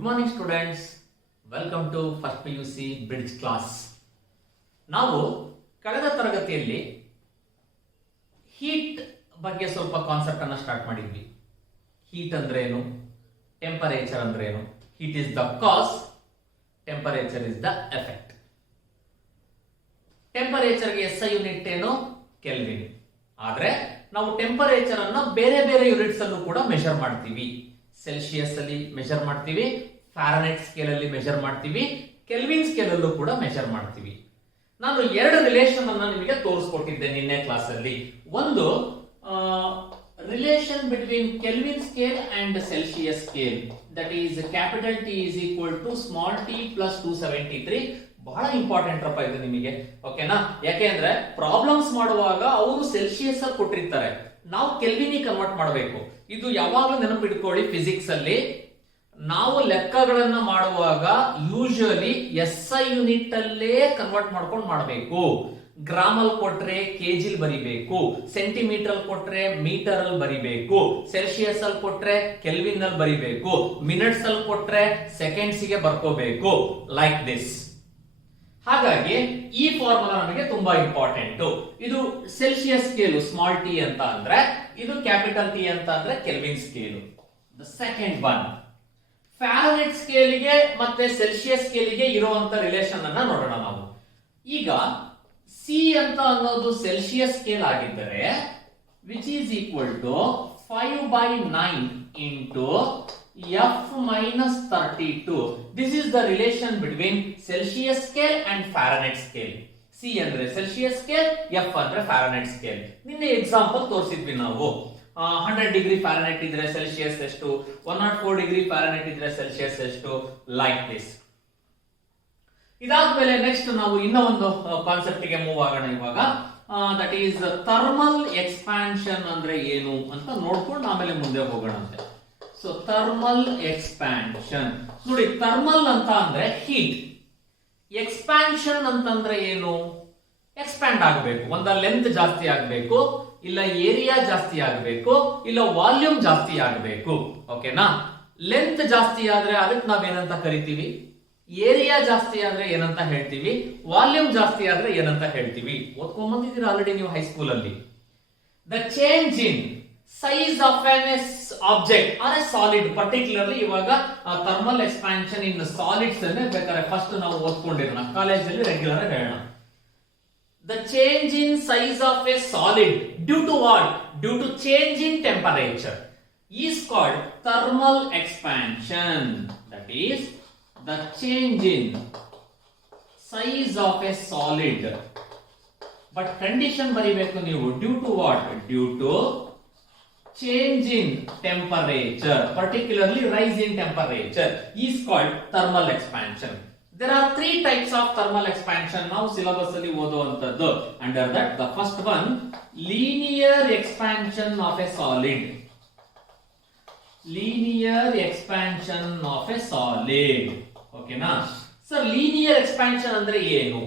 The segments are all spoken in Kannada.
Good morning students, welcome to first PUC bridge class. ನಾವು ಕಳೆದ ತರಗತಿಯಲ್ಲಿ ಹೀಟ್ ಬಗ್ಗೆ ಸ್ವಲ್ಪ ಕಾನ್ಸೆಪ್ಟ್ ಅನ್ನ ಸ್ಟಾರ್ಟ್ ಮಾಡಿದ್ವಿ. ಹೀಟ್ ಅಂದ್ರೆ ಏನು, ಟೆಂಪರೇಚರ್ ಅಂದ್ರೆ ಏನು. Heat is the cause, temperature is the effect. ಟೆಂಪರೇಚರ್ಗೆ SI ಯೂನಿಟ್ ಏನು, ಕೆಲ್ವಿನ್. ಆದ್ರೆ ನಾವು ಟೆಂಪರೇಚರ್ ಅನ್ನ ಬೇರೆ ಬೇರೆ ಯೂನಿಟ್ಸ್ ಅಲ್ಲೂ ಕೂಡ ಮೆಷರ್ ಮಾಡ್ತೀವಿ. ಸೆಲ್ಸಿಯಸ್ ಅಲ್ಲಿ ಮೆಷರ್ ಮಾಡ್ತೀವಿ, ಫ್ಯಾರನೈಟ್ ಸ್ಕೇಲ್ ಅಲ್ಲಿ ಮೆಷರ್ ಮಾಡ್ತೀವಿ, ಕೆಲ್ವಿನ್ ಸ್ಕೇಲ್ ಅಲ್ಲೂ ಕೂಡ ಮೆಷರ್ ಮಾಡ್ತೀವಿ. ನಾನು ಎರಡು ರಿಲೇಷನ್ ಅನ್ನ ನಿಮಗೆ ತೋರಿಸ್ಕೊಟ್ಟಿದ್ದೆ ನಿನ್ನೆ ಕ್ಲಾಸ್ ಅಲ್ಲಿ. ಒಂದು relation between kelvin scale and Celsius scale, that is capital T is equal to small t plus 273. ಬಹಳ ಇಂಪಾರ್ಟೆಂಟ್ ರಪ್ಪ ಇದು ನಿಮಗೆ, ಓಕೆನಾ? ಯಾಕೆಂದ್ರೆ ಪ್ರಾಬ್ಲಮ್ಸ್ ಮಾಡುವಾಗ ಅವರು ಸೆಲ್ಸಿಯಸ್ ಅಲ್ಲಿ ಕೊಟ್ಟಿರ್ತಾರೆ, ನಾವು ಕೆಲ್ವಿನ್ ಕನ್ವರ್ಟ್ ಮಾಡಬೇಕು. ಇದು ಯಾವಾಗಲೂ ನೆನಪಿಟ್ಕೊಳ್ಳಿ, ಫಿಸಿಕ್ಸ್ ಅಲ್ಲಿ ನಾವು ಲೆಕ್ಕಗಳನ್ನ ಮಾಡುವಾಗ ಯೂಶುವಲಿ SI ಯೂನಿಟ್ ಅಲ್ಲೇ ಕನ್ವರ್ಟ್ ಮಾಡ್ಕೊಂಡು ಮಾಡಬೇಕು. ಗ್ರಾಮ್ ಅಲ್ಲಿ ಕೊಟ್ರೆ ಕೆಜಿಲ್ ಬರಿಬೇಕು, ಸೆಂಟಿಮೀಟರ್ ಅಲ್ಲಿ ಕೊಟ್ರೆ ಮೀಟರ್ ಅಲ್ಲಿ ಬರಿಬೇಕು, ಸೆಲ್ಸಿಯಸ್ ಅಲ್ಲಿ ಕೊಟ್ರೆ ಕೆಲ್ವಿನ್ ಅಲ್ಲಿ ಬರಿಬೇಕು, ಮಿನಿಟ್ಸ್ ಅಲ್ಲಿ ಕೊಟ್ರೆ ಸೆಕೆಂಡ್ಸ್ ಗೆ ಬರ್ಕೋಬೇಕು, ಲೈಕ್ ದಿಸ್. ಹಾಗಾಗಿ ಈ ಫಾರ್ಮುಲಾ ನಮಗೆ ತುಂಬಾ ಇಂಪಾರ್ಟೆಂಟ್. ಇದು ಸೆಲ್ಸಿಯಸ್ ಸ್ಕೇಲು ಸ್ಮಾಲ್ ಟಿ ಅಂತ ಅಂದ್ರೆ, ಇದು ಕ್ಯಾಪಿಟಲ್ T ಅಂತ ಅಂದ್ರೆ Kelvin scale. The second one, Fahrenheit ಸ್ಕೇಲಿಗೆ ಮತ್ತೆ ಸೆಲ್ಸಿಯಸ್ ಸ್ಕೇಲಿಗೆ ಇರುವಂತ ರಿಲೇಷನ್ ಅನ್ನ ನೋಡೋಣ ನಾವು. ಈಗ C ಅಂತ ಅನ್ನೋದು ಸೆಲ್ಸಿಯಸ್ ಸ್ಕೇಲ್ ಆಗಿದ್ದರೆ which is equal to 5/9 into F minus 32. This is the relation between Celsius scale and Fahrenheit scale. C ಅಂದ್ರೆ ಸೆಲ್ಸಿಯಸ್ ಸ್ಕೇಲ್, F ಅಂದ್ರೆ ಫ್ಯಾರನೈಟ್ ಸ್ಕೇಲ್. ನಿನ್ನೆ ಎಕ್ಸಾಂಪಲ್ ತೋರಿಸಿದ್ವಿ ನಾವು. 100 ಡಿಗ್ರಿ ಫ್ಯಾರನೈಟ್ ಇದ್ರೆ ಸೆಲ್ಸಿಯಸ್ ಎಷ್ಟು, 104 ಡಿಗ್ರಿ ಫ್ಯಾರನೈಟ್ ಇದ್ರೆ ಸೆಲ್ಸಿಯಸ್ ಎಷ್ಟು, ಲೈಕ್ ದಿಸ್. ಇದಾದ್ಮೇಲೆ ನೆಕ್ಸ್ಟ್ ನಾವು ಇನ್ನೂ ಒಂದು ಕಾನ್ಸೆಪ್ಟ್ ಗೆ ಮೂವ್ ಆಗೋಣ ಇವಾಗ. ದಟ್ ಈಸ್ ಥರ್ಮಲ್ ಎಕ್ಸ್ಪಾನ್ಷನ್ ಅಂದ್ರೆ ಏನು ಅಂತ ನೋಡ್ಕೊಂಡು ಆಮೇಲೆ ಮುಂದೆ ಹೋಗೋಣ ಅಂತೆ. ಸೊ ಥರ್ಮಲ್ ಎಕ್ಸ್ಪಾನ್ಷನ್ ನೋಡಿ, ಥರ್ಮಲ್ ಅಂತ ಅಂದ್ರೆ ಹೀಟ್, ಎಕ್ಸ್ಪಾನ್ಷನ್ ಅಂತಂದ್ರೆ ಏನು, ಎಕ್ಸ್ಪ್ಯಾಂಡ್ ಆಗಬೇಕು. ಒಂದ ಲೆಂತ್ ಜಾಸ್ತಿ ಆಗಬೇಕು, ಇಲ್ಲ ಏರಿಯಾ ಜಾಸ್ತಿ ಆಗಬೇಕು, ಇಲ್ಲ ವಾಲ್ಯೂಮ್ ಜಾಸ್ತಿ ಆಗಬೇಕು, ಓಕೆನಾ? ಲೆಂತ್ ಜಾಸ್ತಿ ಆದ್ರೆ ಅದಕ್ಕೆ ನಾವೇನಂತ ಕರಿತೀವಿ, ಏರಿಯಾ ಜಾಸ್ತಿ ಆದ್ರೆ ಏನಂತ ಹೇಳ್ತೀವಿ, ವಾಲ್ಯೂಮ್ ಜಾಸ್ತಿ ಆದ್ರೆ ಏನಂತ ಹೇಳ್ತೀವಿ. ಓದ್ಕೊಂಡ್ ಬಂದಿದ್ದೀರಾ ಆಲ್ರೆಡಿ ನೀವು ಹೈಸ್ಕೂಲ್ ಅಲ್ಲಿ. The change in size of an object or a solid, particularly ಇವಾಗ ಥರ್ಮಲ್ ಎಕ್ಸ್ಪಾನ್ಷನ್ ಇನ್ ಸಾಲಿಡ್ಸ್ ಅನ್ನು ಬೇಕಾದ್ರೆ ಫಸ್ಟ್ ನಾವು ಓದ್ಕೊಂಡಿರೋಣ, ಕಾಲೇಜಲ್ಲಿ ರೆಗ್ಯುಲರ್ ಆಗಿ ಹೇಳೋಣ. The change in size of a solid due to what? Due to change in temperature is called thermal expansion. That is the change in size of a solid. But condition ಬರಿಬೇಕು ನೀವು, due to what? Due to change in temperature, particularly rise in temperature, is called thermal expansion. There are three types of thermal expansion ನಾವು ಸಿಲೆಬಸ್ ಅಲ್ಲಿ ಓದುವಂತದ್ದು. Under that, the first one, linear expansion of a solid. Linear expansion of a solid. ಓಕೆನಾ ಸರ್? ಲೀನಿಯರ್ ಎಕ್ಸ್ಪಾನ್ಷನ್ ಅಂದ್ರೆ ಏನು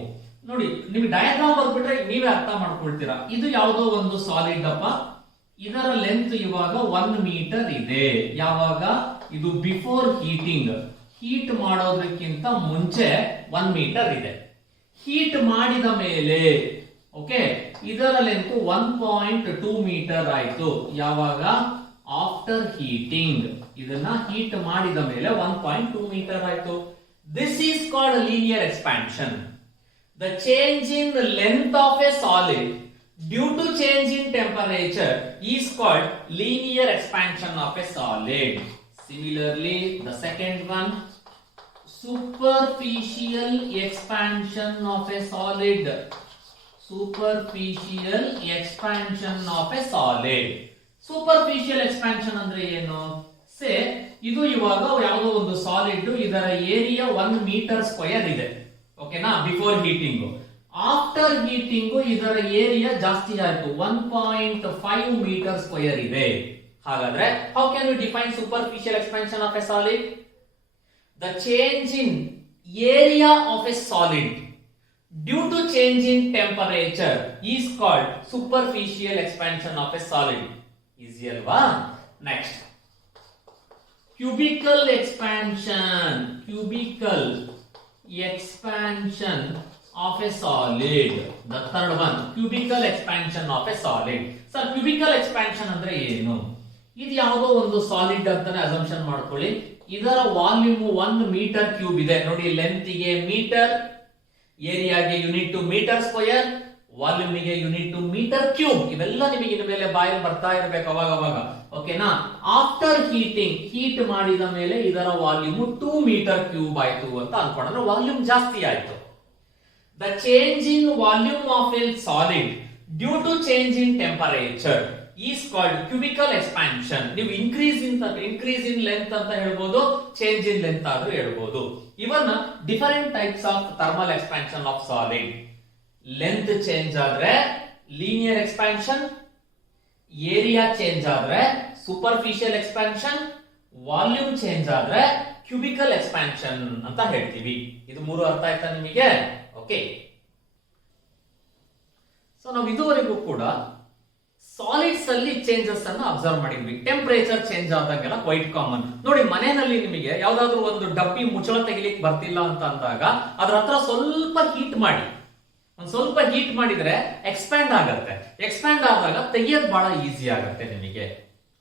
ನೋಡಿ, ನಿಮಗೆ ಡಯಾಗ್ರಾಮ್ ಬರ್ಬಿಟ್ರೆ ನೀವೇ ಅರ್ಥ ಮಾಡ್ಕೊಳ್ತೀರಾ. ಇದು ಯಾವುದೋ ಒಂದು ಸಾಲಿಡ್ ಅಪ್ಪ, ಇದರ ಲೆಂತ್ ಇವಾಗ 1 ಮೀಟರ್ ಇದೆ. ಯಾವಾಗ? ಇದು ಬಿಫೋರ್ ಹೀಟಿಂಗ್, ಹೀಟ್ ಮಾಡೋದಕ್ಕಿಂತ ಮುಂಚೆ 1 ಮೀಟರ್ ಇದೆ. ಹೀಟ್ ಮಾಡಿದ ಮೇಲೆ ಓಕೆ, ಇದರ ಲೆಂತ್ 1.2 ಮೀಟರ್ ಆಯ್ತು. ಯಾವಾಗ? After heating. ಇದನ್ನ ಹೀಟ್ ಮಾಡಿದ ಮೇಲೆ 1.2 ಮೀಟರ್ ಆಯ್ತು. This is called linear expansion. The change in length of a solid due to change in temperature is called linear expansion of a solid. Similarly, the second one, superficial expansion of a solid. Superficial expansion of a solid. Superficial expansion ಅಂದ್ರೆ ಏನು? ಸೇ ಇದು ಇವಾಗ ಯಾವುದೋ ಒಂದು ಸಾಲಿಡ್, ಇದರ ಏರಿಯಾ 1 ಮೀಟರ್ ಸ್ಕ್ವೇರ್ ಇದೆ, ಓಕೆನಾ? Before heating. ಆಫ್ಟರ್ ಹೀಟಿಂಗ್ ಇದರ ಏರಿಯಾ ಜಾಸ್ತಿ ಆಯ್ತು, 1.5 ಮೀಟರ್ ಸ್ಕ್ವೇರ್ ಇದೆ. ಹಾಗಾದ್ರೆ how can you define superficial expansion of a solid? The change in area of a solid due to change in temperature is called superficial expansion of a solid. Easy ಅಲ್ವಾ? Next, cubical expansion of a solid. The third one, cubical expansion of a solid. Sir, cubical expansion ಅಂದ್ರೆ ಏನು? ಇದು ಯಾವುದೋ ಒಂದು ಸಾಲಿಡ್ ಅಂತಾನೆ ಅಸಂಪ್ಷನ್ ಮಾಡ್ಕೊಳ್ಳಿ. ಇದರ ವಾಲ್ಯೂಮ್ 1 ಮೀಟರ್ ಕ್ಯೂಬ್ ಇದೆ ನೋಡಿ. ಲೆಂತ್ ಗೆ ಮೀಟರ್, ಏರಿಯಾಗೆ unit to metre square, volume ಗೆ ಯೂನಿಟ್ ಟು ಮೀಟರ್ ಕ್ಯೂಬ್. ಇವೆಲ್ಲ ನಿಮಗೆ ಇನ್ನು ಮೇಲೆ ಬಾಯಲ್ಲಿ ಬರ್ತಾ ಇರಬೇಕು ಅವಾಗ. ಓಕೆನಾ? ಆಫ್ಟರ್ ಹೀಟ್ ಮಾಡಿದ ಮೇಲೆ ಇದರ ವಾಲ್ಯೂಮ್ 2 ಮೀಟರ್ ಕ್ಯೂಬ್ ಆಯ್ತು ಅಂತ ಅನ್ಕೊಂಡ್ರೆ ವಾಲ್ಯೂಮ್ ಜಾಸ್ತಿ ಆಯ್ತು. The change in volume of a solid due to change in temperature is called cubical expansion. ನೀವು increase in length ಅಂತ ಹೇಳ್ಬೋದು, change in length ಆದ್ರೂ ಹೇಳ್ಬೋದು. ಇವನ್ different types of thermal expansion of solid. Length change ಆದ್ರೆ linear expansion, area change ಆದ್ರೆ superficial expansion, volume change ಆದ್ರೆ cubical expansion ಅಂತ ಹೇಳ್ತೀವಿ. ಇದು ಮೂರು ಅರ್ಥ ಆಯ್ತಾ ನಿಮಗೆ? ಓಕೆ. ಸೊ ನಾವು ಇದುವರೆಗೂ ಕೂಡ ಸಾಲಿಡ್ಸ್ ಅಲ್ಲಿ ಚೇಂಜಸ್ ಅನ್ನು ಅಬ್ಸರ್ವ್ ಮಾಡಿದ್ವಿ. ಟೆಂಪರೇಚರ್ ಚೇಂಜ್ ಆದಾಗೆಲ್ಲ ಕ್ವೈಟ್ ಕಾಮನ್. ನೋಡಿ, ಮನೆಯಲ್ಲಿ ನಿಮಗೆ ಯಾವ್ದಾದ್ರು ಒಂದು ಡಬ್ಬಿ ಮುಚ್ಚಳ ತೆಗಿಲಿಕ್ಕೆ ಬರ್ತಿಲ್ಲ ಅಂತ ಅಂದಾಗ ಅದ್ರ ಹತ್ರ ಸ್ವಲ್ಪ ಹೀಟ್ ಮಾಡಿ, ಒಂದ್ ಸ್ವಲ್ಪ ಹೀಟ್ ಮಾಡಿದ್ರೆ ಎಕ್ಸ್ಪ್ಯಾಂಡ್ ಆಗತ್ತೆ. ಎಕ್ಸ್ಪ್ಯಾಂಡ್ ಆದಾಗ ತೆಗಿಯೋದು ಬಹಳ ಈಸಿ ಆಗತ್ತೆ ನಿಮಗೆ.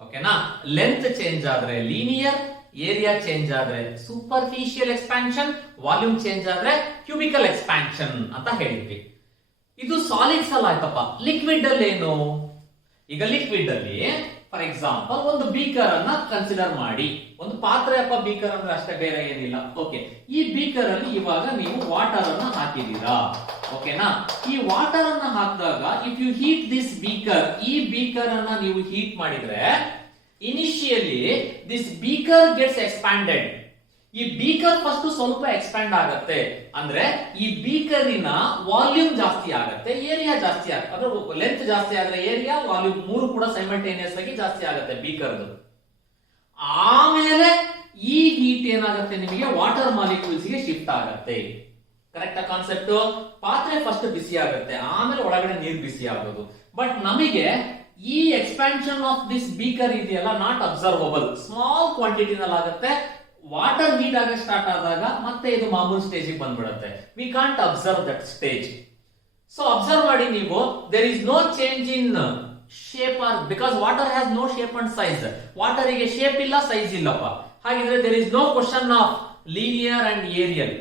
ಓಕೆನಾ? ಲೆಂತ್ ಚೇಂಜ್ ಆದ್ರೆ ಲೀನಿಯರ್, ಏರಿಯಾ ಚೇಂಜ್ ಆದ್ರೆ ಸೂಪರ್ಫಿಷಿಯಲ್ ಎಕ್ಸ್ಪಾನ್ಷನ್, ವಾಲ್ಯೂಮ್ ಚೇಂಜ್ ಆದ್ರೆ ಕ್ಯೂಬಿಕಲ್ ಎಕ್ಸ್ಪಾನ್ಷನ್ ಅಂತ ಹೇಳಿದ್ವಿ. ಇದು ಸಾಲಿಡ್ಸ್ ಅಲ್ಲ ಆಯ್ತಪ್ಪ. ಲಿಕ್ವಿಡ್ ಅಲ್ಲಿ ಏನು? ಈಗ ಲಿಕ್ವಿಡ್ ಅಲ್ಲಿ ಫಾರ್ ಎಕ್ಸಾಂಪಲ್ ಒಂದು ಬೀಕರ್ ಅನ್ನ ಕನ್ಸಿಡರ್ ಮಾಡಿ. ಒಂದು ಪಾತ್ರೆ ಅಪ್ಪ ಬೀಕರ್ ಅಂದ್ರೆ ಅಷ್ಟೇ, ಬೇರೆ ಏನಿಲ್ಲ. ಓಕೆ, ಈ ಬೀಕರ್ ಅಲ್ಲಿ ಇವಾಗ ನೀವು ವಾಟರ್ ಅನ್ನ ಹಾಕಿದೀರಾ. ಓಕೆನಾ? ಈ ವಾಟರ್ ಅನ್ನ ಹಾಕಿದಾಗ if you heat this beaker, ಈ ಬೀಕರ್ ಅನ್ನ ನೀವು ಹೀಟ್ ಮಾಡಿದ್ರೆ initially this beaker gets expanded. ಈ ಬೀಕರ್ ಫಸ್ಟ್ ಸ್ವಲ್ಪ ಎಕ್ಸ್ಪ್ಯಾಂಡ್ ಆಗತ್ತೆ. ಅಂದ್ರೆ ಈ ಬೀಕರಿನ ವಾಲ್ಯೂಮ್ ಜಾಸ್ತಿ ಆಗತ್ತೆ, ಏರಿಯಾ ಜಾಸ್ತಿ ಆಗುತ್ತೆ. ಅಂದ್ರೆ ಲೆಂತ್ ಜಾಸ್ತಿ ಆದ್ರೆ ಏರಿಯಾ, ವಾಲ್ಯೂಮ್ ಮೂರು ಕೂಡ ಸೈಮಲ್ಟೇನಿಯಸ್ ಆಗಿ ಜಾಸ್ತಿ ಆಗುತ್ತೆ ಬೀಕರ್ದು. ಆಮೇಲೆ ಈ ಹೀಟ್ ಏನಾಗುತ್ತೆ ನಿಮಗೆ ವಾಟರ್ ಮಾಲಿಕ್ಯೂಲ್ಸ್ ಗೆ ಶಿಫ್ಟ್ ಆಗತ್ತೆ. Correct concept? ಪಾತ್ರೆ ಫಸ್ಟ್ ಬಿಸಿ ಆಗುತ್ತೆ, ಆಮೇಲೆ ಒಳಗಡೆ ನೀರು ಬಿಸಿ ಆಗೋದು. ಬಟ್ ನಮಗೆ ಈ ಎಕ್ಸ್ಪಾನ್ಷನ್ ಆಫ್ ದಿಸ್ ಬೀಕರ್ ಇದೆಯಲ್ಲ, ನಾಟ್ ಅಬ್ಸರ್ವಬಲ್, ಸ್ಮಾಲ್ ಕ್ವಾಂಟಿಟಿ ನಲ್ಲಿ ಆಗುತ್ತೆ. ವಾಟರ್ ಹೀಟ್ ಆಗ ಸ್ಟಾರ್ಟ್ ಆದಾಗ ಮತ್ತೆ ಇದು ಮಾಮೂಲು ಸ್ಟೇಜ್ ಬಂದ್ಬಿಡುತ್ತೆ. We can't observe that stage. So observe ಮಾಡಿ ನೀವು, there is no change in shape or because water has no shape and size. Water ಗೆ ಶೇಪ್ ಇಲ್ಲ, ಸೈಜ್ ಇಲ್ಲಪ್ಪ. ಹಾಗಿದ್ರೆ there is no question of linear and aerial.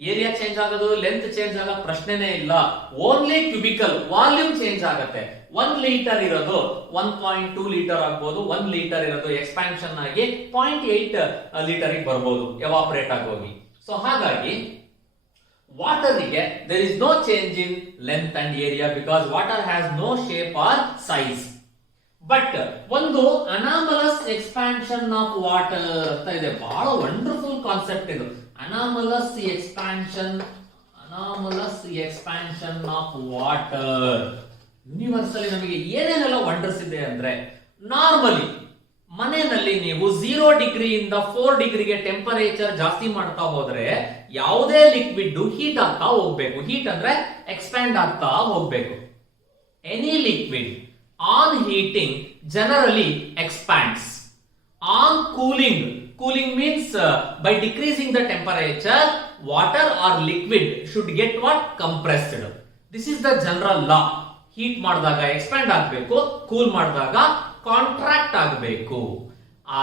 Area change ಆಗೋದು, ಲೆಂತ್ ಚೇಂಜ್ ಆಗೋ ಪ್ರಶ್ನೆನೇ ಇಲ್ಲ. ಓನ್ಲಿ ಕ್ಯೂಬಿಕಲ್ ವಾಲ್ಯೂಮ್ ಚೇಂಜ್ ಆಗುತ್ತೆ. 1 ಲೀಟರ್ ಇರೋದು 1.2 ಲೀಟರ್ ಆಗ್ಬೋದು. 1 ಲೀಟರ್ ಇರೋದು ಎಕ್ಸ್ಪಾನ್ಷನ್ ಆಗಿ 0.8 ಲೀಟರ್ ಬರ್ಬೋದು, ಎವಾಪರೇಟ್ ಆಗೋಗಿ. ಸೊ ಹಾಗಾಗಿ ವಾಟರ್ ಗೆ there is no change in length and area because water has no shape or size. But ಒಂದು ಅನಾಮಲಸ್ ಎಕ್ಸ್ಪಾನ್ಷನ್ ಆಫ್ ವಾಟರ್ ಅಂತ ಇದೆ. ಬಹಳ ವಂಡರ್ಫುಲ್ ಕಾನ್ಸೆಪ್ಟ್ ಇದು. Anomalous expansion of water. Universe ಅಲ್ಲಿ ನಮಗೆ ಏನೇನೆಲ್ಲ ವಂಡರ್ಸ್ ಇದೆ ಅಂದ್ರೆ, ನಾರ್ಮಲಿ ಮನೆಯಲ್ಲಿ ನೀವು 0 ಡಿಗ್ರಿಯಿಂದ 4 ಡಿಗ್ರಿಗೆ ಟೆಂಪರೇಚರ್ ಜಾಸ್ತಿ ಮಾಡ್ತಾ ಹೋದ್ರೆ ಯಾವುದೇ ಲಿಕ್ವಿಡ್ ಹೀಟ್ ಆಗ್ತಾ ಹೋಗ್ಬೇಕು. ಹೀಟ್ ಅಂದ್ರೆ ಎಕ್ಸ್ಪ್ಯಾಂಡ್ ಆಗ್ತಾ ಹೋಗ್ಬೇಕು. Any liquid on heating generally expands. On cooling means by decreasing the temperature water or liquid should get what? Compressed. This is the general law. Heat ಮಾಡಿದಾಗ ಎಕ್ಸ್ಪ್ಯಾಂಡ್ ಆಗಬೇಕು, ಕೂಲ್ ಮಾಡಿದಾಗ ಕಾಂಟ್ರಾಕ್ಟ್ ಆಗಬೇಕು.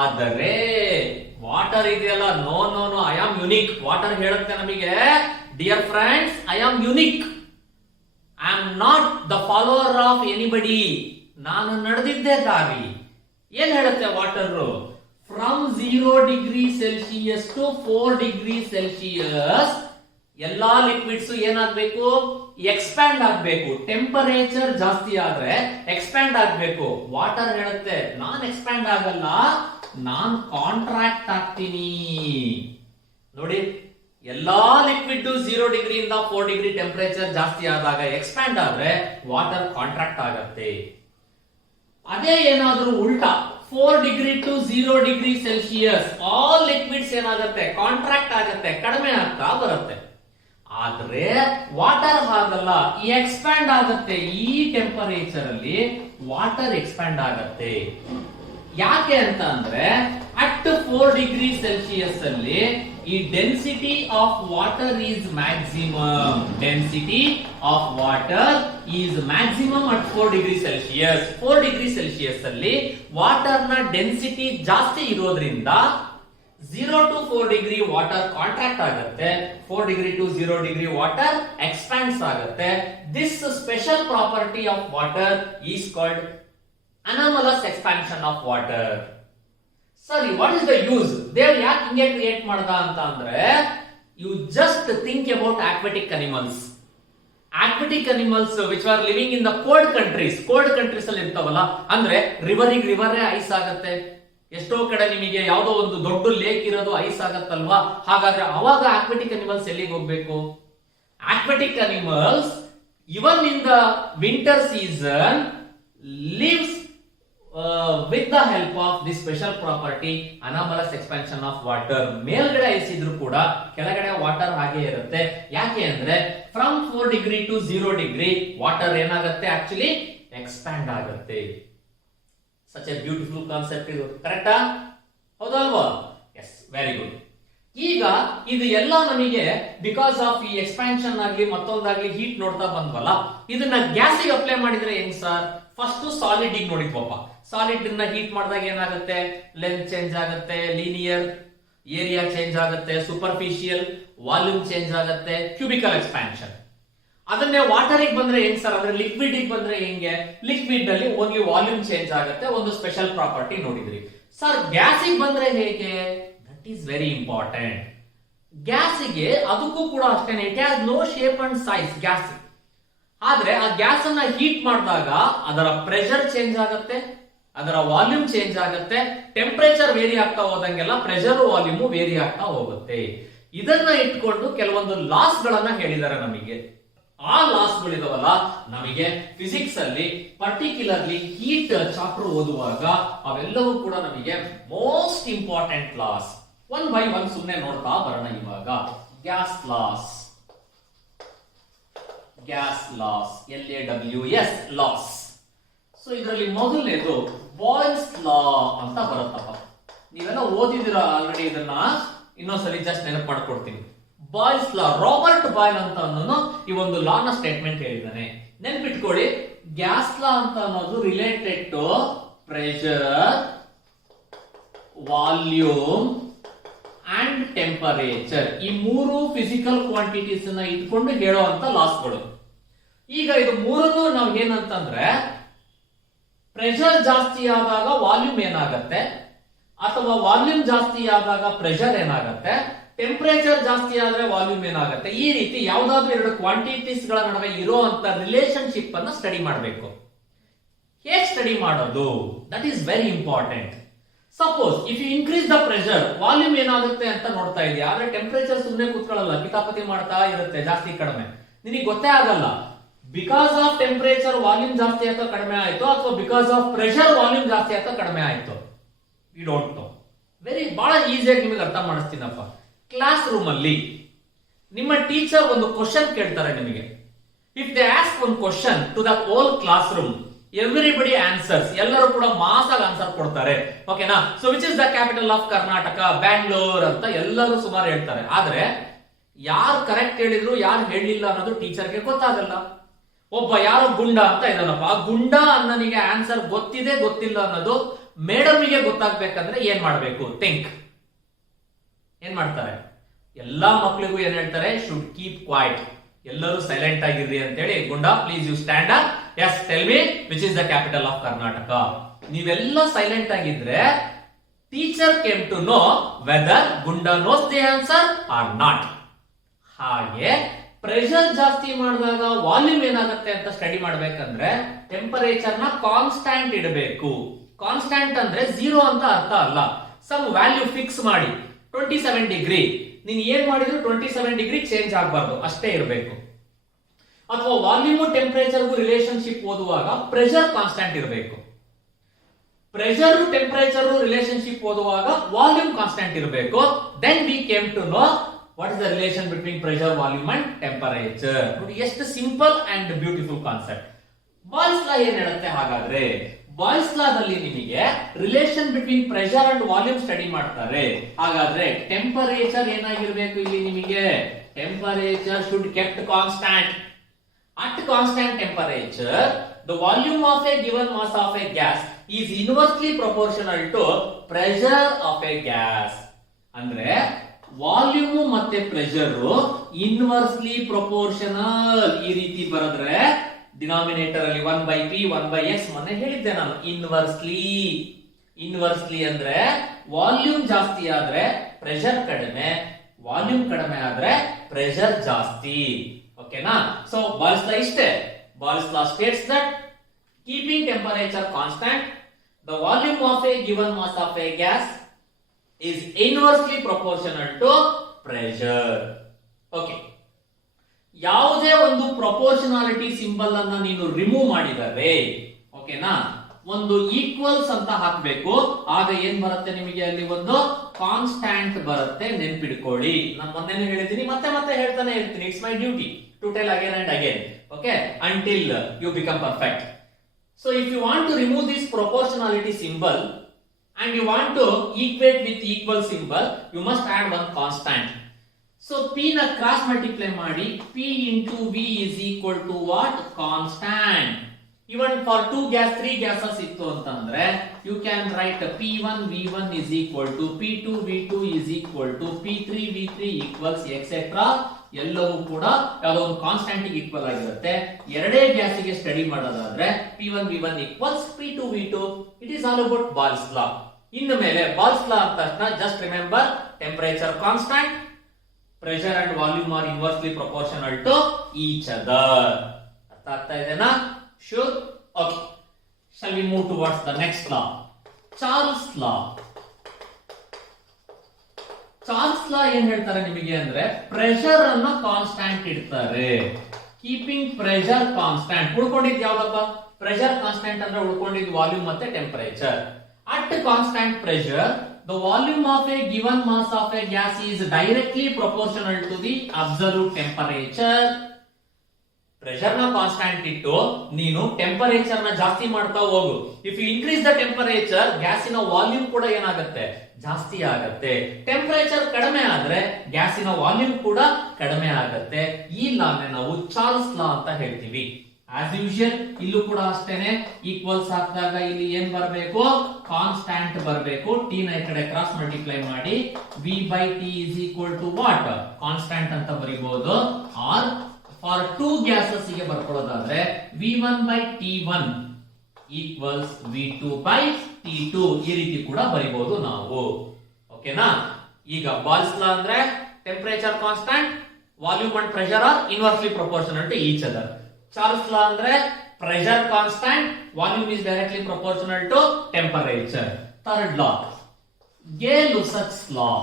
ಆದರೆ ವಾಟರ್ ಇದೆಯಲ್ಲ, no no no, I am unique. Water ಹೇಳುತ್ತೆ ನಮಗೆ, dear friends, I am unique, I am not the follower of anybody. ನಾನು ನಡೆದಿದ್ದೇ ದಾರಿ. ಏನ್ ಹೇಳುತ್ತೆ ವಾಟರ್? From 0 degree Celsius to 4 degree Celsius ಎಲ್ಲಾ ಲಿಕ್ವಿಡ್ಸ್ ಏನಾಗಬೇಕು? ಎಕ್ಸ್ಪ್ಯಾಂಡ್ ಆಗಬೇಕು. ಟೆಂಪರೇಚರ್ ಜಾಸ್ತಿ ಆದ್ರೆ ಎಕ್ಸ್ಪ್ಯಾಂಡ್ ಆಗಬೇಕು. ವಾಟರ್ ಹೇಳುತ್ತೆ, ನಾನ್ ಎಕ್ಸ್ಪ್ಯಾಂಡ್ ಆಗಲ್ಲ, ನಾನ್ ಕಾಂಟ್ರಾಕ್ಟ್ ಆಗ್ತೀನಿ. ನೋಡಿ, ಎಲ್ಲಾ ಲಿಕ್ವಿಡ್ 0 ಡಿಗ್ರಿಯಿಂದ 4 ಡಿಗ್ರಿ ಟೆಂಪರೇಚರ್ ಜಾಸ್ತಿ ಆದಾಗ ಎಕ್ಸ್ಪ್ಯಾಂಡ್ ಆದ್ರೆ ವಾಟರ್ ಕಾಂಟ್ರಾಕ್ಟ್ ಆಗತ್ತೆ. ಅದೇ ಏನಾದ್ರೂ ಉಲ್ಟಾ 4 degree to 0 degree Celsius all liquids ಏನಾಗುತ್ತೆ? ಕಾಂಟ್ರಾಕ್ಟ್ ಆಗುತ್ತೆ, ಕಡಿಮೆ ಆಗ್ತಾ ಬರುತ್ತೆ. ಆದ್ರೆ ವಾಟರ್ ಹಾಗಲ್ಲ, ಎಕ್ಸ್ಪ್ಯಾಂಡ್ ಆಗುತ್ತೆ. ಈ ಟೆಂಪರೇಚರ್ ಅಲ್ಲಿ ವಾಟರ್ ಎಕ್ಸ್ಪ್ಯಾಂಡ್ ಆಗುತ್ತೆ. ಯಾಕೆ ಅಂತ ಅಂದ್ರೆ ಅಟ್ ಅಟ್ 4 ಡಿಗ್ರಿ ಸೆಲ್ಸಿಯಸ್ ಅಲ್ಲಿ ಈ density of water is maximum. Density of water is maximum at 4 degree Celsius. 4 degree Celsius ಅಲ್ಲಿ ವಾಟರ್ ನ ಡೆನ್ಸಿಟಿ ಜಾಸ್ತಿ ಇರೋದ್ರಿಂದ 0 to 4 ಡಿಗ್ರಿ ವಾಟರ್ ಕಾಂಟ್ರಾಕ್ಟ್ ಆಗುತ್ತೆ, 4 degree to 0 degree water expands ಆಗುತ್ತೆ. This special property of water is called anomalous expansion of water. ಸರಿ, ವಾಟ್ ಇಸ್ ದ ಯೂಸ್? ದೇವ್ರು ಯಾಕೆ ಹಿಂಗೆ ಕ್ರಿಯೇಟ್ ಮಾಡ್ದ ಅಂತ ಅಂದ್ರೆ, you just think about aquatic animals. Aquatic animals which are living in the cold countries. Cold countries ಅಲ್ಲಿ ಇರ್ತಾವಲ್ಲ, ಅಂದ್ರೆ ರಿವರೇ ಐಸ್ ಆಗತ್ತೆ. ಎಷ್ಟೋ ಕಡೆ ನಿಮಗೆ ಯಾವುದೋ ಒಂದು ದೊಡ್ಡ ಲೇಕ್ ಇರೋದು ಐಸ್ ಆಗತ್ತಲ್ವಾ? ಹಾಗಾದ್ರೆ ಅವಾಗ ಆಕ್ವಾಟಿಕ್ ಅನಿಮಲ್ಸ್ ಎಲ್ಲಿಗೆ ಹೋಗ್ಬೇಕು? Aquatic animals even in the winter season lives with the help of this special property anomalous expansion of water. ಮೇಲ್ಗಡೆ ಐಸ್ ಇದ್ರೂ ಕೂಡ ಕೆಳಗಡೆ ವಾಟರ್ ಹಾಗೆ ಇರುತ್ತೆ. ಯಾಕೆ ಅಂದ್ರೆ from 4 degree to 0 degree water ಏನಾಗುತ್ತೆ, ಆಕ್ಚುಲಿ ಎಕ್ಸ್ಪ್ಯಾಂಡ್ ಆಗುತ್ತೆ. ಸಚ್ ಎ ಬ್ಯೂಟಿಫುಲ್ ಕಾನ್ಸೆಪ್ಟ್ ಇದು. ಕರೆಕ್ಟಾ? ಹೌದಲ್ವಾ? Yes, very good. ಈಗ ಇದು ಎಲ್ಲ ನಮಗೆ ಬಿಕಾಸ್ ಆಫ್ ಈ ಎಕ್ಸ್ಪ್ಯಾನ್ಷನ್ ಆಗ್ಲಿ ಮತ್ತೊಂದಾಗ್ಲಿ ಹೀಟ್ ನೋಡ್ತಾ ಬಂದ್ವಲ್ಲ, ಇದನ್ನ ಗ್ಯಾಸಿಗೆ ಅಪ್ಲೈ ಮಾಡಿದ್ರೆ ಹೆಂಗ್ ಸರ್? ಫಸ್ಟ್ ಸಾಲಿಡ್ ಗೆ ನೋಡಿದ್ವಪ್ಪ. ಸಾಲಿಡ್ ನ ಹೀಟ್ ಮಾಡಿದಾಗ ಏನಾಗುತ್ತೆ? ಲೆಂತ್ ಚೇಂಜ್ ಆಗುತ್ತೆ, ಲೀನಿಯರ್ ಏರಿಯಾ ಚೇಂಜ್ ಆಗುತ್ತೆ, ಸೂಪರ್ಫಿಷಿಯಲ್ ವಾಲ್ಯೂಮ್ ಚೇಂಜ್ ಆಗುತ್ತೆ, ಕ್ಯೂಬಿಕಲ್ ಎಕ್ಸ್ಪ್ಯಾನ್ಷನ್. ಅದನ್ನೇ ವಾಟರ್ ಗೆ ಬಂದ್ರೆ ಹೆಂಗ್ ಸರ್? ಅಂದ್ರೆ ಲಿಕ್ವಿಡ್ ಗೆ ಬಂದ್ರೆ ಹೆಂಗೆ? ಲಿಕ್ವಿಡ್ ಅಲ್ಲಿ ಓನ್ಲಿ ವಾಲ್ಯೂಮ್ ಚೇಂಜ್ ಆಗುತ್ತೆ, ಒಂದು ಸ್ಪೆಷಲ್ ಪ್ರಾಪರ್ಟಿ ನೋಡಿದ್ರಿ. ಸರ್ ಗ್ಯಾಸಿಗೆ ಬಂದ್ರೆ ಹೇಗೆ? That is very important. ಗ್ಯಾಸಿಗೆ ಅದಕ್ಕೂ ಕೂಡ ಅಷ್ಟೇನೆ, it has no shape and size gas. ಆದ್ರೆ ಆ ಗ್ಯಾಸ್ ಅನ್ನ ಹೀಟ್ ಮಾಡಿದಾಗ ಅದರ ಪ್ರೆಷರ್ ಚೇಂಜ್ ಆಗುತ್ತೆ, ಅದರ ವಾಲ್ಯೂಮ್ ಚೇಂಜ್ ಆಗುತ್ತೆ, ಟೆಂಪರೇಚರ್ ವೇರಿ ಆಗ್ತಾ ಹೋದಂಗೆಲ್ಲ ಪ್ರೆಷರ್ ವಾಲ್ಯೂಮ್ ವೇರಿ ಆಗ್ತಾ ಹೋಗುತ್ತೆ. ಇದನ್ನ ಇಟ್ಕೊಂಡು ಕೆಲವೊಂದು ಲಾಸ್ ಗಳನ್ನ ಹೇಳಿದ್ದಾರೆ ನಮಗೆ. ಆ ಲಾಸ್ ಗಳಿದಾವಲ್ಲ, ನಮಗೆ ಫಿಸಿಕ್ಸ್ ಅಲ್ಲಿ ಪರ್ಟಿಕ್ಯುಲರ್ಲಿ ಹೀಟ್ ಚಾಪ್ಟರ್ ಓದುವಾಗ ಅವೆಲ್ಲವೂ ಕೂಡ ನಮಗೆ most important loss. One by one ಸುಮ್ಮನೆ ನೋಡ್ತಾ ಬರೋಣ. ಇವಾಗ gas loss, gas loss, LAWS loss. So ಇದರಲ್ಲಿ ಮೊದಲನೇದು ಬಾಯ್ಲ್ಸ್ ಲಾ ಅಂತ ಬರುತ್ತಪ್ಪ. ನೀವೆಲ್ಲ ಓದಿದಿರ ಆಲ್ರೆಡಿ. ಇದನ್ನ ಇನ್ನೊಂದ್ಸಲಿ ಜಸ್ಟ್ ನೆನಪು ಮಾಡ್ಕೊಡ್ತೀನಿ. ಬಾಯ್ಲ್ಸ್ ಲಾ, ರಾಬರ್ಟ್ ಬಾಯ್ಲ್ ಅಂತ ಅನ್ನೋನು ಈ ಒಂದು ಲಾ ನ ಸ್ಟೇಟ್ಮೆಂಟ್ ಹೇಳಿದ್ದಾನೆ. ನೆನ್ಪಿಟ್ಕೊಳ್ಳಿ, ಗ್ಯಾಸ್ ಲಾ ಅಂತ ಅನ್ನೋದು related to pressure, volume and temperature. ಈ ಮೂರು ಫಿಸಿಕಲ್ ಕ್ವಾಂಟಿಟೀಸ್ ನ ಇಟ್ಕೊಂಡು ಹೇಳುವಂತ ಲಾಸ್ಗಳು. ಈಗ ಇದು ಮೂರನ್ನು ನಾವು ಏನಂತಂದ್ರೆ, ಪ್ರೆಷರ್ ಜಾಸ್ತಿ ಆದಾಗ ವಾಲ್ಯೂಮ್ ಏನಾಗತ್ತೆ, ಅಥವಾ ವಾಲ್ಯೂಮ್ ಜಾಸ್ತಿ ಆದಾಗ ಪ್ರೆಷರ್ ಏನಾಗತ್ತೆ, ಟೆಂಪರೇಚರ್ ಜಾಸ್ತಿ ಆದ್ರೆ ವಾಲ್ಯೂಮ್ ಏನಾಗುತ್ತೆ, ಈ ರೀತಿ ಯಾವ್ದಾದ್ರು ಎರಡು ಕ್ವಾಂಟಿಟೀಸ್ ಗಳ ನಡುವೆ ಇರುವಂತ ರಿಲೇಶನ್ಶಿಪ್ ಅನ್ನ ಸ್ಟಡಿ ಮಾಡಬೇಕು. ಹೇಗೆ ಸ್ಟಡಿ ಮಾಡೋದು? That is very important. Suppose if you increase the pressure, volume ಏನಾಗುತ್ತೆ ಅಂತ ನೋಡ್ತಾ ಇದೆಯಾ, ಆದ್ರೆ ಟೆಂಪರೇಚರ್ ಸುಮ್ಮನೆ ಕೂತ್ಕೊಳ್ಳಲ್ಲ, ಕಿತಾಪತಿ ಮಾಡ್ತಾ ಇರುತ್ತೆ, ಜಾಸ್ತಿ ಕಡಿಮೆ, ನಿನಗೆ ಗೊತ್ತೇ ಆಗಲ್ಲ. ಬಿಕಾಸ್ ಆಫ್ ಟೆಂಪರೇಚರ್ ವಾಲ್ಯೂಮ್ ಜಾಸ್ತಿ ಆಯ್ತಾ ಕಡಿಮೆ ಆಯ್ತು, ಅಥವಾ ಬಿಕಾಸ್ ಆಫ್ ಪ್ರೆಷರ್ ವಾಲ್ಯೂಮ್ ಜಾಸ್ತಿ ಆಯ್ತಾ ಕಡಿಮೆ ಆಯ್ತು, ಯು ಡೋಂಟ್ ನೋ. ಬಹಳ ಈಸಿಯಾಗಿ ನಿಮಗೆ ಅರ್ಥ ಮಾಡಿಸ್ತೀನಪ್ಪ. ಕ್ಲಾಸ್ ರೂಮ್ ಅಲ್ಲಿ ನಿಮ್ಮ ಟೀಚರ್ ಒಂದು ಕ್ವಶನ್ ಕೇಳ್ತಾರೆ ನಿಮಗೆ. ಇಫ್ ದೇ ಆಸ್ಕ್ ಒಂದು question to the whole classroom, everybody answers, ಎಲ್ಲರೂ ಕೂಡ ಮಾಸ್ ಆಗಿ ಆನ್ಸರ್ ಕೊಡ್ತಾರೆ. ಓಕೆನಾ? So which is the capital of Karnataka? Bangalore ಅಂತ ಎಲ್ಲರೂ ಸುಮಾರು ಹೇಳ್ತಾರೆ. ಆದ್ರೆ ಯಾರು ಕರೆಕ್ಟ್ ಹೇಳಿದ್ರು ಯಾರು ಹೇಳಿಲ್ಲ ಅನ್ನೋದು ಟೀಚರ್ಗೆ ಗೊತ್ತಾಗಲ್ಲ. ಒಬ್ಬ ಯಾರೋ ಗುಂಡ ಅಂತ ಇದಾನಪ್ಪ, ಆ ಗುಂಡ ಅನ್ನನಿಗೆ ಆನ್ಸರ್ ಗೊತ್ತಿದೆ ಗೊತ್ತಿಲ್ಲ ಅನ್ನೋದು ಮೇಡಮ್ಗೆ ಗೊತ್ತಾಗ್ಬೇಕಂದ್ರೆ ಏನ್ ಮಾಡ್ಬೇಕು? ಥಿಂಕ್. ಏನ್ ಮಾಡ್ತಾರೆ? ಎಲ್ಲಾ ಮಕ್ಕಳಿಗೂ ಏನ್ ಹೇಳ್ತಾರೆ? ಶುಡ್ ಕೀಪ್ ಕ್ವೈಟ್, ಎಲ್ಲರೂ ಸೈಲೆಂಟ್ ಆಗಿರ್ರಿ ಅಂತ ಹೇಳಿ. Gunda please you stand up, yes tell me which is the capital of Karnataka. ನೀವೆಲ್ಲ ಸೈಲೆಂಟ್ ಆಗಿದ್ರೆ teacher came to know whether Gunda knows the answer or not. ಹಾಗೆ ಪ್ರೆಷರ್ ಜಾಸ್ತಿ ಮಾಡಿದಾಗ ವಾಲ್ಯೂಮ್ ಏನಾಗುತ್ತೆ ಅಂತ ಸ್ಟಡಿ ಮಾಡ್ಬೇಕಂದ್ರೆ ಟೆಂಪರೇಚರ್ ನ ಕಾನ್ಸ್ಟಂಟ್ ಇಡಬೇಕು. ಕಾನ್ಸ್ಟಂಟ್ ಅಂದ್ರೆ 0 ಅಂತ ಅರ್ಥ ಅಲ್ಲ. ಸಮ್ ವ್ಯಾಲ್ಯೂ ಫಿಕ್ಸ್ ಮಾಡಿ 27 ಡಿಗ್ರಿ, ನೀನ್ ಏನ್ ಮಾಡಿದ್ರು 27 ಡಿಗ್ರಿ ಚೇಂಜ್ ಆಗಬಾರ್ದು, ಅಷ್ಟೇ ಇರಬೇಕು. ಅಥವಾ ವಾಲ್ಯೂಮ್ ಟೆಂಪರೇಚರ್ಗೂ ರಿಲೇಶನ್ಶಿಪ್ ಓದುವಾಗ ಪ್ರೆಷರ್ ಕಾನ್ಸ್ಟಂಟ್ ಇರಬೇಕು. ಪ್ರೆಷರ್ ಟೆಂಪರೇಚರ್ ರಿಲೇಶನ್ಶಿಪ್ ಓದುವಾಗ ವಾಲ್ಯೂಮ್ ಕಾನ್ಸ್ಟಂಟ್ ಇರಬೇಕು. Then we came to know what is the relation between pressure, volume and temperature. ನೋಡಿ ಎಷ್ಟು simple and beautiful concept. Boyle's law ಏನ್ ಹೇಳುತ್ತೆ? ಹಾಗಾದ್ರೆ ಬಾಯ್ಸ್ ಲಾದಲ್ಲಿ ನಿಮಗೆ relation between pressure and volume study ಮಾಡ್ತಾರೆ. ಹಾಗಾದ್ರೆ ಟೆಂಪರೇಚರ್ ಏನಾಗಿರ್ಬೇಕು ಇಲ್ಲಿ ನಿಮಗೆ? Temperature should kept constant. At constant temperature, the volume of a given mass of a gas is inversely proportional to pressure of a gas. ಅಂದ್ರೆ ವಾಲ್ಯೂಮ್ ಮತ್ತೆ ಪ್ರೆಷರ್ ಇನ್ವರ್ಸ್ಲಿ ಪ್ರಪೋರ್ಷನಲ್. ಈ ರೀತಿ ಬರೆದ್ರೆ ಡಿನಾಮಿನೇಟರ್ ಅಲ್ಲಿ 1/p 1/x ಮೊನ್ನೆ ಹೇಳಿದ್ದೆ ನಾನು. ಇನ್ವರ್ಸ್ಲಿ ಅಂದ್ರೆ ವಾಲ್ಯೂಮ್ ಜಾಸ್ತಿ ಆದ್ರೆ ಪ್ರೆಷರ್ ಕಡಿಮೆ, ವಾಲ್ಯೂಮ್ ಕಡಿಮೆ ಆದ್ರೆ ಪ್ರೆಷರ್ ಜಾಸ್ತಿ. ಓಕೆನಾ? ಸೊ ಬಾಯ್ಸ್ ಲಾ ಇಷ್ಟೇ. Boyle's law states that keeping temperature constant, the volume of a given mass of a gas is inversely proportional to pressure. Okay. ಯಾವುದೇ ಒಂದು ಪ್ರಪೋರ್ಷನಾಲಿಟಿ ಸಿಂಬಲ್ ಅನ್ನ ನೀನು ರಿಮೂವ್ ಮಾಡಿದರೆ, ಓಕೆನಾ, ಒಂದು ಈಕ್ವಲ್ಸ್ ಅಂತ ಹಾಕಬೇಕು. ಆಗ ಏನ್ ಬರುತ್ತೆ ನಿಮಗೆ? ಅಲ್ಲಿ ಒಂದು ಕಾನ್ಸ್ಟಂಟ್ ಬರುತ್ತೆ. ನೆನ್ಪಿಡ್ಕೊಳ್ಳಿ, ನಾನು ಮೊನ್ನೆ ಹೇಳಿದ್ದೀನಿ, ಮತ್ತೆ ಮತ್ತೆ ಹೇಳ್ತಾನೆ ಇರ್ತೀನಿ. It's my duty to tell again and again. Okay, until you become perfect. So if you want to remove this proportionality symbol and you want to equate with equal symbol, you must add one constant. So p na cross multiply ಮಾಡಿ, p into v is equal to what? Constant. Even for 2 gas 3 gases ಇತ್ತು ಅಂತಂದ್ರೆ you can write p1 v1 is equal to p2 v2 is equal to p3 v3 equals etc. ಎಲ್ಲವೂ ಕೂಡ ಯಾವುದೋ ಒಂದು ಕಾನ್ಸ್ಟಂಟ್ ಈಕ್ವಲ್ ಆಗಿರುತ್ತೆ. ಎರಡೇ ಗ್ಯಾಸಿಗೆ ಸ್ಟಡಿ ಮಾಡೋದಾದ್ರೆ p1 v1 equals p2 v2. It is all about Boyle's law. ಇನ್ನು ಮೇಲೆ ಬಾಯ್ಲ್ಸ್ ಲಾ ಅಂತ ತಕ್ಷಣ just remember temperature constant, pressure and volume are inversely proportional to each other. ಅರ್ಥ ಆಗ್ತಾ ಇದೆನಾ? Sure? Okay. Shall we move towards the next law? Charles law. Charles law ಏನ್ ಹೇಳ್ತಾರೆ ನಿಮಗೆ ಅಂದ್ರೆ ಪ್ರೆಷರ್ ಅನ್ನ ಕಾನ್ಸ್ಟಂಟ್ ಇಡ್ತಾರೆ. Keeping pressure constant. ಉಳ್ಕೊಂಡಿದ್ ಯಾವ್ದಪ್ಪ? ಪ್ರೆಷರ್ ಕಾನ್ಸ್ಟಂಟ್ ಅಂದ್ರೆ ಉಳ್ಕೊಂಡಿದ್ ವಾಲ್ಯೂಮ್ ಮತ್ತೆ temperature. At constant pressure the volume of a given mass of a gas is directly proportional to the absolute temperature. Pressure ನ ಕಾನ್ಸ್ಟಂಟ್ ಇಟ್ಟು ನೀನು ಟೆಂಪರೇಚರ್ ನ ಜಾಸ್ತಿ ಮಾಡ್ತಾ ಹೋಗು. If you increase the temperature, ಗ್ಯಾಸಿನ ವಾಲ್ಯೂಮ್ ಕೂಡ ಏನಾಗುತ್ತೆ? ಜಾಸ್ತಿ ಆಗತ್ತೆ. ಟೆಂಪರೇಚರ್ ಕಡಿಮೆ ಆದ್ರೆ ಗ್ಯಾಸಿನ ವಾಲ್ಯೂಮ್ ಕೂಡ ಕಡಿಮೆ ಆಗತ್ತೆ. ಈ ಲಾನೆ ನಾವು ಚಾರ್ಲ್ಸ್ ಲಾ ಅಂತ ಹೇಳ್ತೀವಿ. ಆಸ್ ಯೂಶುವಲ್ ಇಲ್ಲೂ ಕೂಡ ಅಷ್ಟೇನೆ. ಈಕ್ವಲ್ಸ್ ಹಾಕಿದಾಗ ಇಲ್ಲಿ ಏನ್ ಬರಬೇಕು? ಕಾನ್ಸ್ಟಂಟ್ ಬರಬೇಕು. ಟಿ ನ ಈ ಕಡೆ ಕ್ರಾಸ್ ಮಲ್ಟಿಪ್ಲೈ ಮಾಡಿ v by t is equal to what? Constant ಅಂತ ಬರೀಬಹುದು. ಆರ್ ಫಾರ್ 2 gases ಗೆ ಬರ್ಕೊಳ್ಳೋದಾದ್ರೆ v1 by t1 equals v2 by t2. ಈ ರೀತಿ ಕೂಡ ಬರೀಬಹುದು ನಾವು. ಓಕೆನಾ? ಈಗ ಬಾಯ್ಲ್ಸ್ ಲಾ ಅಂದ್ರೆ temperature constant, volume and pressure are inversely proportional to each other. Charles law ಅಂದ್ರೆ pressure constant, volume is directly proportional to temperature. Third law, Gay-Lussac's law.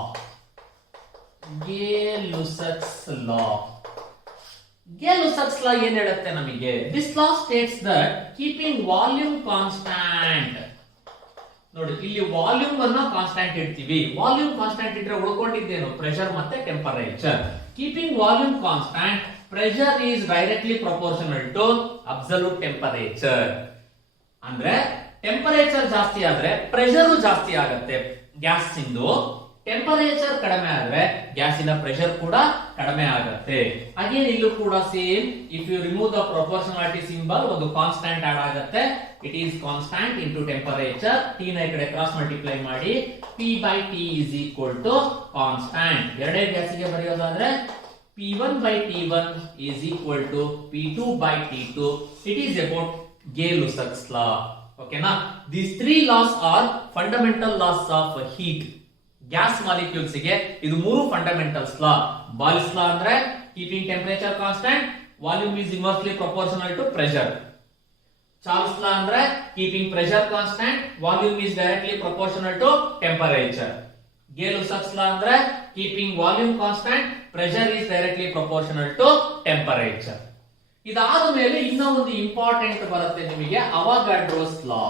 Gay-Lussac's law. Gay-Lussac's law ಏನ್ ಹೇಳುತ್ತೆ ನಮಗೆ? This law states that keeping volume constant. ನೋಡಿ, ಇಲ್ಲಿ ವಾಲ್ಯೂಮ್ ಅನ್ನ ಕಾನ್ಸ್ಟಂಟ್ ಇಡ್ತೀವಿ. ವಾಲ್ಯೂಮ್ ಕಾನ್ಸ್ಟಂಟ್ ಇಟ್ರೆ ಉಳ್ಕೊಂಡಿದ್ದೇನು? ಪ್ರೆಷರ್ ಮತ್ತೆ temperature. Keeping volume constant, pressure is directly proportional to absolute temperature. ಅಂದ್ರೆ ಟೆಂಪರೇಚರ್ ಜಾಸ್ತಿ ಆದ್ರೆ ಪ್ರೆಷರ್ ಜಾಸ್ತಿ ಆಗುತ್ತೆ ಗ್ಯಾಸ್ ಇಂದು. ಟೆಂಪರೇಚರ್ ಕಡಿಮೆ ಆದ್ರೆ ಗ್ಯಾಸಿನ ಪ್ರೆಷರ್ ಕೂಡ ಕಡಿಮೆ ಆಗುತ್ತೆ. ಅಗೇನ್ ಇಲ್ಲೂ ಕೂಡ same. If you remove the proportionality symbol, ಒಂದು ಕಾನ್ಸ್ಟಂಟ್ ಆಡ್ ಆಗುತ್ತೆ. It is constant into temperature. T ನ ಈ ಕಡೆ ಕ್ರಾಸ್ ಮಲ್ಟಿಪ್ಲೈ ಮಾಡಿ p by t is equal to constant. ಎರಡೇ ಗ್ಯಾಸಿಗೆ ಬರೆಯೋದಾದ್ರೆ P1 by T1 is equal to P2 by T2. It is about Gay-Lussac's law. Okay na? These 3 laws are fundamental laws of heat. Gas molecules ಗೆ ಇದು 3 fundamentals law. Boyle's law ಅಂದ್ರೆ keeping temperature constant, volume is inversely proportional to pressure. Charles law ಅಂದ್ರೆ keeping pressure constant, volume is directly proportional to temperature. Gay-Lussac's law ಅಂದ್ರೆ keeping volume constant, pressure is directly proportional to temperature. ಇದಾದ ಮೇಲೆ ಇನ್ನ ಒಂದು ಇಂಪಾರ್ಟೆಂಟ್ ಬರುತ್ತೆ ನಿಮಗೆ, ಅವಗಾಡ್ರೋಸ್ ಲಾ.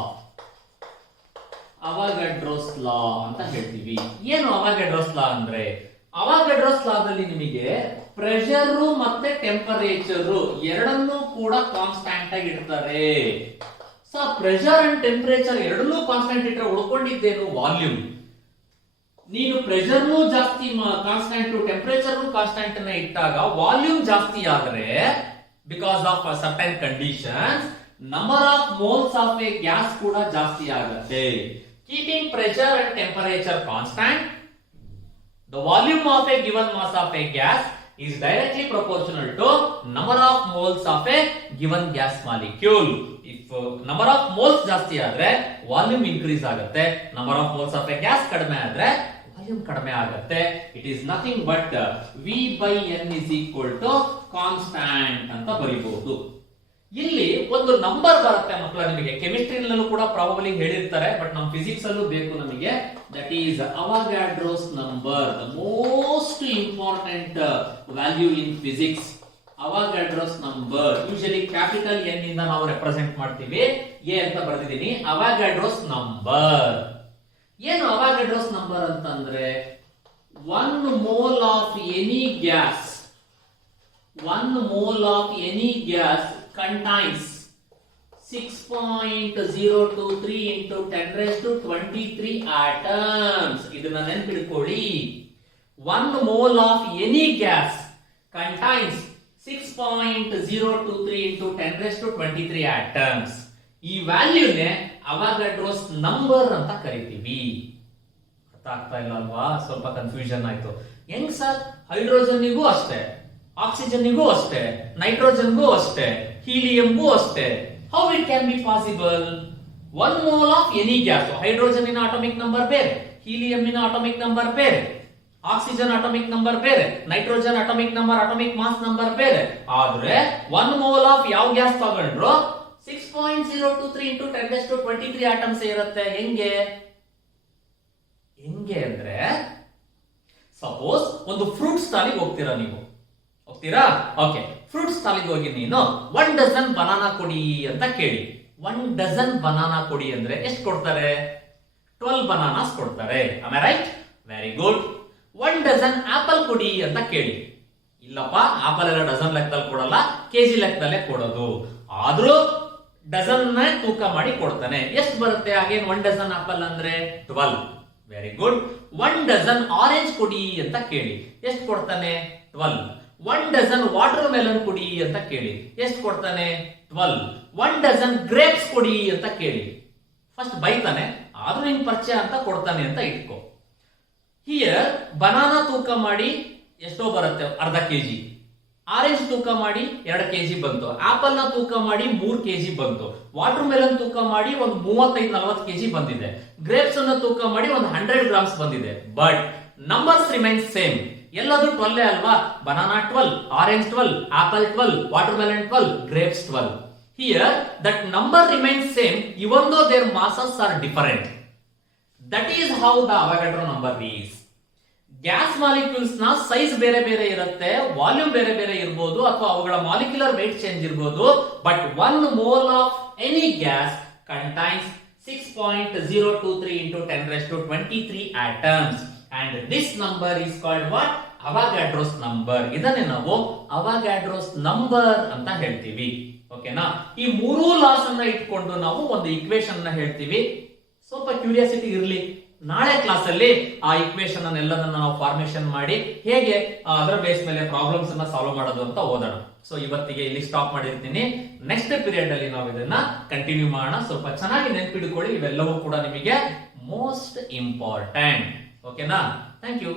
ಅವಗಾಡ್ರೋಸ್ ಲಾ ಅಂತ ಹೇಳ್ತೀವಿ. ಏನು ಅವಗಾಡ್ರೋಸ್ ಲಾ ಅಂದ್ರೆ? ಅವಗಾಡ್ರೋಸ್ ಲಾದಲ್ಲಿ ನಿಮಗೆ ಪ್ರೆಷರ್ ಮತ್ತೆ ಟೆಂಪರೇಚರ್ ಎರಡನ್ನೂ ಕೂಡ ಕಾನ್ಸ್ಟಂಟ್ ಆಗಿ ಇಡ್ತಾರೆ. ಸೊ ಪ್ರೆಷರ್ ಅಂಡ್ ಟೆಂಪರೇಚರ್ ಎರಡನ್ನೂ ಕಾನ್ಸ್ಟೆಂಟ್ ಇಟ್ಟರೆ ಉಳ್ಕೊಂಡಿದ್ದೇನು ವಾಲ್ಯೂಮ್. ನೀನು ಪ್ರೆಷರ್ನು ಜಾಸ್ತಿ ಕಾನ್ಸ್ಟೆಂಟ್ ಟೆಂಪರೇಚರ್ನು ಕಾನ್ಸ್ಟೆಂಟ್ ನ ಇಟ್ಟಾಗ ವಾಲ್ಯೂಮ್ ಜಾಸ್ತಿ ಆದರೆ because of certain conditions number of moles of a gas ಕೂಡ ಜಾಸ್ತಿ ಆಗುತ್ತೆ. Keeping pressure and temperature constant, the volume of a given mass of a gas is directly proportional to number of moles of a given gas molecule. If number of moles ಜಾಸ್ತಿ ಆದ್ರೆ volume increase ಆಗುತ್ತೆ, number of moles of a gas ಕಡಿಮೆ ಆದ್ರೆ volume ಕಡಿಮೆ ಆಗುತ್ತೆ. It is nothing but V by N is equal to constant ಅಂತ ಬರೀಬಹುದು. ಇಲ್ಲಿ ಒಂದು ನಂಬರ್ ಬರುತ್ತೆ ಮಕ್ಕಳ, ನಿಮಗೆ ಕೆಮಿಸ್ಟ್ರಿನಲ್ಲೂ ಕೂಡ ಪ್ರಾಬಬ್ಲಿ ಹೇಳಿರ್ತಾರೆ, ಬಟ್ ನಮ್ಮ ಫಿಸಿಕ್ಸ್ ಅಲ್ಲೂ ಬೇಕು ನಮಗೆ. That is Avogadro's number, the most important value in physics. Avogadro's number usually capital N ಇಂದ ನಾವು ರೆಪ್ರೆಸೆಂಟ್ ಮಾಡ್ತೀವಿ. ಎ ಅಂತ ಬರ್ತಿದ್ದೀನಿ. ಅವಗಾಡ್ರೋಸ್ ನಂಬರ್ ಏನು? ಅವಗಾಡ್ರೋಸ್ ನಂಬರ್ ಅಂತಂದ್ರೆ 1 mole of any gas, 1 mole of any gas contains 6.023 into 10 raised to 23 atoms. ಇದನ್ನ ನೆನಪಿಟ್ಕೊಳ್ಳಿ. 1 mole of any gas contains 6.023 into 10 raised to 23 atoms. ಈ ವ್ಯಾಲ್ಯೂನೇ ಅವಗಾಡ್ರೋಸ್ ನಂಬರ್ ಅಂತ ಕರಿತೀವಿ. ಅರ್ಥ ಆಗ್ತಾ ಇಲ್ಲ ಅಲ್ವಾ? ಸ್ವಲ್ಪ ಕನ್ಫ್ಯೂಷನ್ ಆಯ್ತು. ಹೆಂಗ್ ಸರ್? ಹೈಡ್ರೋಜನ್ನಿಗೂ ಅಷ್ಟೇ, ಆಕ್ಸಿಜನ್ನಿಗೂ ಅಷ್ಟೇ, ನೈಟ್ರೋಜನ್ಗೂ ಅಷ್ಟೇ, ಹೀಲಿಯಂಗೂ ಅಷ್ಟೇ. How it can be possible? 1 mole of any gas, hydrogen atomic number ಬೇರೆ, ಹೀಲಿಯಂನ ಅಟಾಮಿಕ್ ನಂಬರ್ ಬೇರೆ, ಆಕ್ಸಿಜನ್ ಅಟಾಮಿಕ್ ನಂಬರ್ ಬೇರೆ, nitrogen atomic number, atomic mass number ಬೇರೆ. ಆದ್ರೆ 1 mole ಆಫ್ ಯಾವ ಗ್ಯಾಸ್ ತಗೊಂಡ್ರು 6.023 into 10 raised to 23 ಆಟಮ್ಸ್ ಇರುತ್ತೆ. ಹೆಂಗೆ ಅಂದ್ರೆ ಸಪೋಸ್ ಒಂದು ಫ್ರೂಟ್ ಸ್ಟಾಲಿಗೆ ಹೋಗ್ತೀರಾ ನೀವು, ಹೋಗ್ತೀರಾ? ಓಕೆ, ಫ್ರೂಟ್ ಸ್ಟಾಲಿಗೆ ಹೋಗಿ ನೀನು 1 ಡಜನ್ ಬನಾನಾ ಕೊಡಿ ಅಂತ ಕೇಳಿ. 1 ಡಜನ್ ಬನಾನಾ ಕೊಡಿ ಅಂದ್ರೆ ಎಷ್ಟು ಕೊಡ್ತಾರೆ? 12 ಬನಾನಾಸ್ ಕೊಡ್ತಾರೆ. Am I right? Very good. 1 dozen apple ಕೊಡಿ ಅಂತ ಕೇಳಿ. ಇಲ್ಲಪ್ಪ, ಆಪಲ್ ಎಲ್ಲ ಡಜನ್ ಲೆಕ್ಕದಲ್ಲಿ ಕೊಡಲ್ಲ, ಕೆಜಿ ಲೆಕ್ಕದಲ್ಲೇ ಕೊಡೋದು. ಆದ್ರೂ ಡಜನ್ ತೂಕ ಮಾಡಿ ಕೊಡ್ತಾನೆ. ಎಷ್ಟು ಬರುತ್ತೆ? ಅಗೇನ್ 1 ಡಜನ್ ಆಪಲ್ ಅಂದ್ರೆ 12. Very good. 1 ಡಜನ್ ಆರೆಂಜ್ ಕೊಡಿ ಅಂತ ಕೇಳಿ. ಎಷ್ಟು ಕೊಡ್ತಾನೆ? 12. 1 ಡಜನ್ ವಾಟರ್ ಮೆಲನ್ ಕೊಡಿ ಅಂತ ಕೇಳಿ. ಎಷ್ಟು ಕೊಡ್ತಾನೆ? 12. 1 ಡಜನ್ ಗ್ರೇಪ್ಸ್ ಕೊಡಿ ಅಂತ ಕೇಳಿ. ಫಸ್ಟ್ ಬೈತಾನೆ, ಆದ್ರೂ ನಿನ್ ಪರಿಚಯ ಅಂತ ಕೊಡ್ತಾನೆ ಅಂತ ಇಟ್ಕೋ. ಹಿಯರ್ ಬನಾನಾ ತೂಕ ಮಾಡಿ ಎಷ್ಟೋ ಬರುತ್ತೆ? ಅರ್ಧ ಕೆಜಿ. ಆರೆಂಜ್ ತೂಕ ಮಾಡಿ 2 ಕೆಜಿ ಬಂತು. ಆಪಲ್ ನ ತೂಕ ಮಾಡಿ 3 ಕೆಜಿ ಬಂತು. ವಾಟರ್ ಮೆಲನ್ ತೂಕ ಮಾಡಿ ಒಂದು 35-40 ಕೆಜಿ ಬಂದಿದೆ. ಗ್ರೇಪ್ಸ್ ಅನ್ನ ತೂಕ ಮಾಡಿ ಒಂದು 100 ಗ್ರಾಮ್ಸ್ ಬಂದಿದೆ. But numbers remain same. ಎಲ್ಲಾದ್ರೂ 12 ಅಲ್ವಾ? Banana 12, orange 12, apple 12, water melon 12, grapes 12. Here that number remains same even though their masses are different. That is how the Avogadro number is. Gas molecules ನ ಸೈಜ್ ಬೇರೆ ಬೇರೆ ಇರುತ್ತೆ, ವಾಲ್ಯೂಮ್ ಬೇರೆ ಬೇರೆ ಇರಬಹುದು, ಅಥವಾ ಅವುಗಳ ಮಾಲಿಕ್ಯುಲರ್ ವೇಟ್ ಚೇಂಜ್ ಇರಬಹುದು. But 1 mole of any gas contains 6.023 into 10 raised to 23 atoms. And this number is called what? Avogadro's number. ಇದನ್ನೇ ನಾವು ಅವಗಾಡ್ರೋಸ್ ನಂಬರ್ ಅಂತ ಹೇಳ್ತೀವಿ. ಓಕೆನಾ? ಈ 3 ಲಾಸ್ ಅನ್ನ ಇಟ್ಕೊಂಡು ನಾವು ಒಂದು ಇಕ್ವೇಶನ್ ಅನ್ನ ಹೇಳ್ತೀವಿ. ಸ್ವಲ್ಪ ಕ್ಯೂರಿಯಾಸಿಟಿ ಇರಲಿ, ನಾಳೆ ಕ್ಲಾಸ್ ಅಲ್ಲಿ ಆ ಇಕ್ವೇಶನ್ ಅನ್ನೆಲ್ಲದನ್ನ ನಾವು ಫಾರ್ಮೇಶನ್ ಮಾಡಿ ಹೇಗೆ ಅದರ ಬೇಸ್ ಮೇಲೆ ಪ್ರಾಬ್ಲಮ್ಸ್ ಅನ್ನ ಸಾಲ್ವ್ ಮಾಡೋದು ಅಂತ ಓದೋಣ. ಸೊ ಇವತ್ತಿಗೆ ಇಲ್ಲಿ ಸ್ಟಾಪ್ ಮಾಡಿರ್ತೀನಿ. ನೆಕ್ಸ್ಟ್ ಪೀರಿಯಡ್ ಅಲ್ಲಿ ನಾವು ಇದನ್ನ ಕಂಟಿನ್ಯೂ ಮಾಡೋಣ. ಸ್ವಲ್ಪ ಚೆನ್ನಾಗಿ ನೆನಪಿಟ್ಕೊಳ್ಳಿ, ಇವೆಲ್ಲವೂ ಕೂಡ ನಿಮಗೆ ಮೋಸ್ಟ್ ಇಂಪಾರ್ಟೆಂಟ್. ಓಕೆನಾ? Thank you.